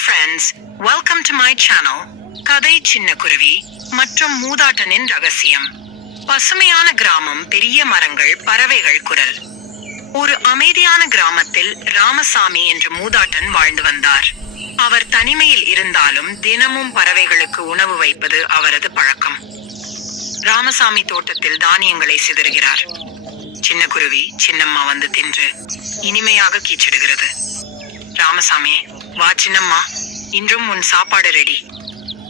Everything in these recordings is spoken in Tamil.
Friends welcome to my channel கதை சின்ன குருவி மற்றும் மூதாட்டனின் ரகசியம் பசுமையான கிராமம் பெரிய மரங்கள் பறவைகள் குரல். ஒரு அமைதியான கிராமத்தில் ராமசாமி என்ற மூதாட்டன் வாழ்ந்து வந்தார். அவர் தனிமையில் இருந்தாலும் தினமும் பறவைகளுக்கு உணவு வைப்பது அவரது பழக்கம். ராமசாமி தோட்டத்தில் தானியங்களை சிதறுகிறார். சின்ன குருவி சின்னம்மா வந்து தின்று. இனிமையாக கீச்சிடுகிறது. ராமசாமி வா சின்னம்மா இன்றும் உன் சாப்பாடு ரெடி.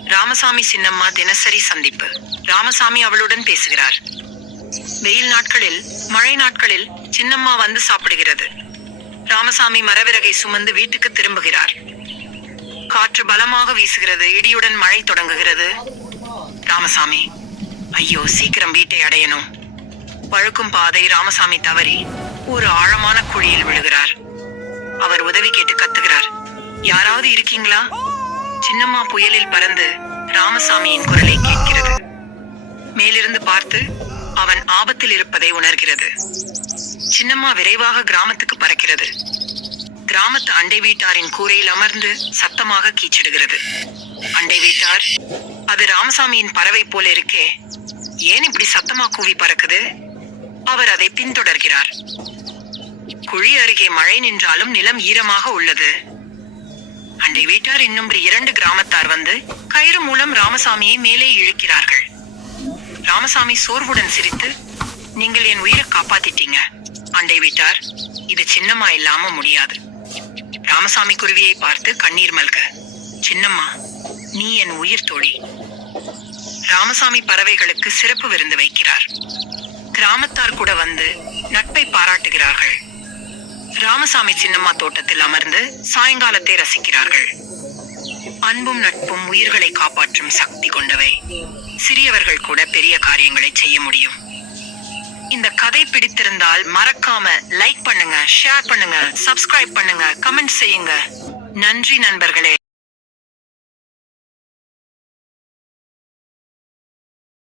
ராமசாமி சின்னம்மா தினசரி சந்திப்பு. ராமசாமி அவளுடன் பேசுகிறார். வெயில் நாட்களில் மழை நாட்களில் சின்னம்மா வந்து சாப்பிடுகிறது. ராமசாமி மரவிறகை சுமந்து வீட்டுக்கு திரும்புகிறார். காற்று பலமாக வீசுகிறது இடியுடன் மழை தொடங்குகிறது. ராமசாமி ஐயோ சீக்கிரம் வீட்டை அடையணும். வழுக்கும் பாதை ராமசாமி தவறி ஒரு ஆழமான குழியில் விழுகிறார். அவர் உதவி கேட்டு யாராவது இருக்கீங்களா? சின்னம்மா புயலில் பறந்து ராமசாமியின் குரலை கேட்கிறது. மேலிருந்து பார்த்து அவன் ஆபத்தில் இருப்பதை உணர்கிறது. சின்னம்மா விரைவாக கிராமத்துக்கு பறக்கிறது. கிராமத்து அண்டை வீட்டாரின் கூரையில் அமர்ந்து சத்தமாக கீச்சிடுகிறது. அண்டை வீட்டார் அது ராமசாமியின் பறவை போல இருக்கே. ஏன் இப்படி சத்தமா கூவி பறக்குது? அவர் அதை பின்தொடர்கிறார். குழி அருகே மழை நின்றாலும் நிலம் ஈரமாக உள்ளது. அண்டை வீட்டார் இன்னும் இரண்டு கிராமத்தார் வந்து கயிறு மூலம் ராமசாமியை மேலே இழுக்கிறார்கள். ராமசாமி சோர்வுடன் சிரித்து நீங்கள் என் உயிரை காப்பாத்திட்டீங்க அண்டை வீட்டார். இது சின்னம்மா இல்லாம முடியாது. ராமசாமி குருவியை பார்த்து கண்ணீர் மல்க சின்னம்மா நீ என் உயிர் தோழி. ராமசாமி பறவைகளுக்கு சிறப்பு விருந்து வைக்கிறார். கிராமத்தார் கூட வந்து நட்பை பாராட்டுகிறார்கள். ராமசாமி சின்னம்மா தோட்டத்தில் அமர்ந்து சாயங்காலத்தை ரசிக்கிறார்கள். அன்பும் நட்பும் உயிர்களை காப்பாற்றும் சக்தி கொண்டவை. சிறியவர்கள் கூட பெரிய காரியங்களை செய்ய முடியும். இந்த கதை பிடித்திருந்தால் மறக்காம லைக் பண்ணுங்க ஷேர் பண்ணுங்க சப்ஸ்கிரைப் பண்ணுங்க கமெண்ட் செய்யுங்க. நன்றி நண்பர்களே.